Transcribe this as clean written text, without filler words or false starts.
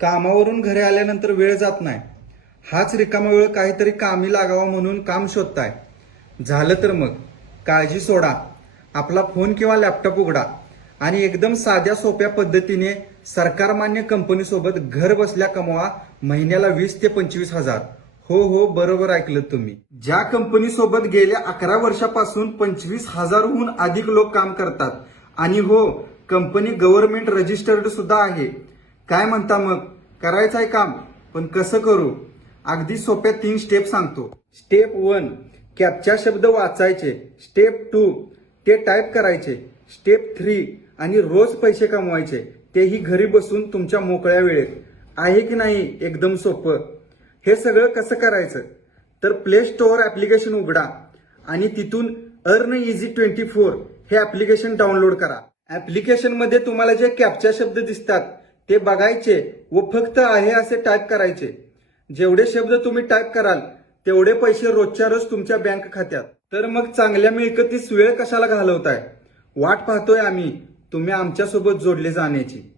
कामावरून घरी आल्यानंतर वेळ जात नाही. हाच रिकामा वेळ काहीतरी कामी लागावा म्हणून काम शोधताय. झालं तर मग काळजी सोडा. आपला फोन किंवा लॅपटॉप उघडा आणि एकदम साध्या सोप्या पद्धतीने सरकारमान्य कंपनीसोबत घर बसल्या कमवा महिन्याला 20 ते 25 हजार. हो, बरोबर ऐकलं तुम्ही. ज्या कंपनीसोबत गेल्या 11 वर्षापासून 25,000हून अधिक लोक काम करतात. आणि हो, कंपनी गव्हर्नमेंट रजिस्टर्ड सुद्धा आहे. काय म्हणता मग, करायचं आहे काम? पण कसं करू? अगदी सोप्या 3 स्टेप सांगतो. स्टेप 1, कॅप्चा शब्द वाचायचे. स्टेप 2, ते टाईप करायचे. स्टेप 3, आणि रोज पैसे कमवायचे, तेही घरी बसून तुमच्या मोकळ्या वेळेत. आहे की नाही एकदम सोपं? हे सगळं कसं करायचं? तर प्ले स्टोअर ऍप्लिकेशन उघडा आणि तिथून अर्न इझी 24 हे ऍप्लिकेशन डाउनलोड करा. ऍप्लिकेशन मध्ये तुम्हाला जे कॅप्चा शब्द दिसतात ते बघायचे व फक्त आहे असे टाईप करायचे. जेवढे शब्द तुम्ही टाईप कराल तेवढे पैसे रोजच्या रोज तुमच्या बँक खात्यात. तर मग चांगल्या मिळकतीस वेळ कशाला घालवताय? वाट पाहतोय आम्ही तुम्ही आमच्यासोबत जोडले जाण्याची.